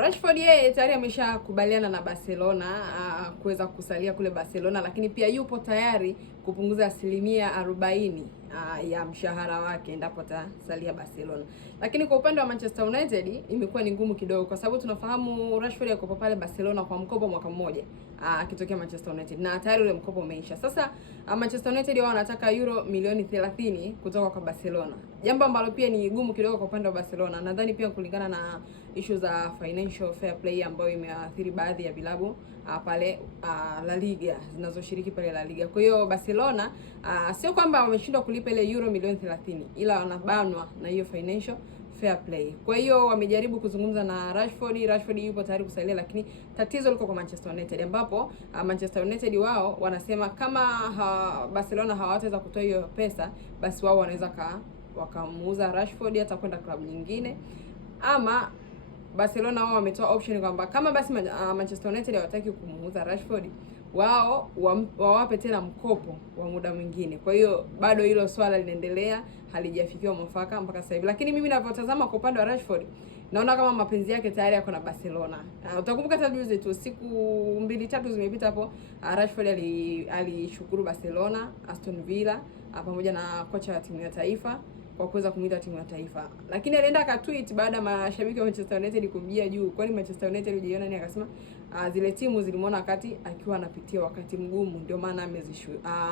Rashford yeye tayari ameshakubaliana na Barcelona kuweza kusalia kule Barcelona, lakini pia yupo tayari kupunguza 40% ya mshahara wake endapo atasalia Barcelona. Lakini kwa upande wa Manchester United imekuwa ni ngumu kidogo, kwa sababu tunafahamu Rashford yuko pale Barcelona kwa mkopo mwaka mmoja akitokea Manchester United, na tayari ule mkopo umeisha. Sasa Manchester United wao wanataka euro milioni 30 kutoka kwa Barcelona, jambo ambalo pia ni gumu kidogo kwa upande wa Barcelona. Nadhani pia kulingana na issue za financial fair play ambayo imeathiri baadhi ya vilabu pale La Liga zinazoshiriki pale La Liga. Kwa hiyo Barcelona sio kwamba wameshindwa kulipa ile euro milioni 30, ila wanabanwa na hiyo financial fair play. Kwa hiyo wamejaribu kuzungumza na Rashford. Rashford yupo tayari kusalia, lakini tatizo liko kwa Manchester United, ambapo Manchester United wao wanasema kama Barcelona hawataweza kutoa hiyo pesa, basi wao wanaweza wakamuuza Rashford hata kwenda klabu nyingine, ama Barcelona wao wametoa option kwamba kama basi Manchester United hawataki kumuuza Rashford, wao wawape tena mkopo wa muda mwingine. Kwa hiyo bado hilo swala linaendelea, halijafikiwa mwafaka mpaka sasa hivi. Lakini mimi ninavyotazama kwa upande wa Rashford, naona kama mapenzi yake tayari yako na Barcelona. Utakumbuka hata juzi tu, siku 2-3 zimepita hapo, Rashford alishukuru Barcelona, Aston Villa pamoja na kocha wa timu ya taifa kwa kuweza kumuita timu ya taifa. Lakini alienda akatweet baada ya mashabiki wa Manchester United kumjia juu, kwani Manchester United hujiona nini, akasema zile timu zilimwona wakati akiwa anapitia wakati mgumu, ndio maana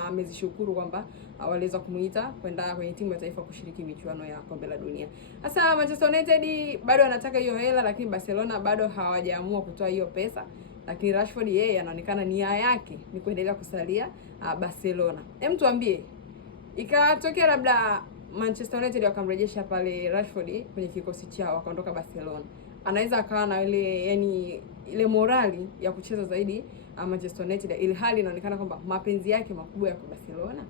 amezishukuru kwamba waliweza kumuita kwenda kwenye timu ya taifa kushiriki michuano ya kombe la dunia. Sasa Manchester United bado anataka hiyo hela, lakini Barcelona bado hawajaamua kutoa hiyo pesa. Lakini Rashford yeye anaonekana nia yake ni kuendelea kusalia Barcelona. Hem, tuambie, ikatokea labda Manchester United wakamrejesha pale Rashford kwenye kikosi chao akaondoka Barcelona, anaweza akawa na ile morali ya kucheza zaidi Manchester United, ili hali inaonekana kwamba mapenzi yake makubwa yako Barcelona.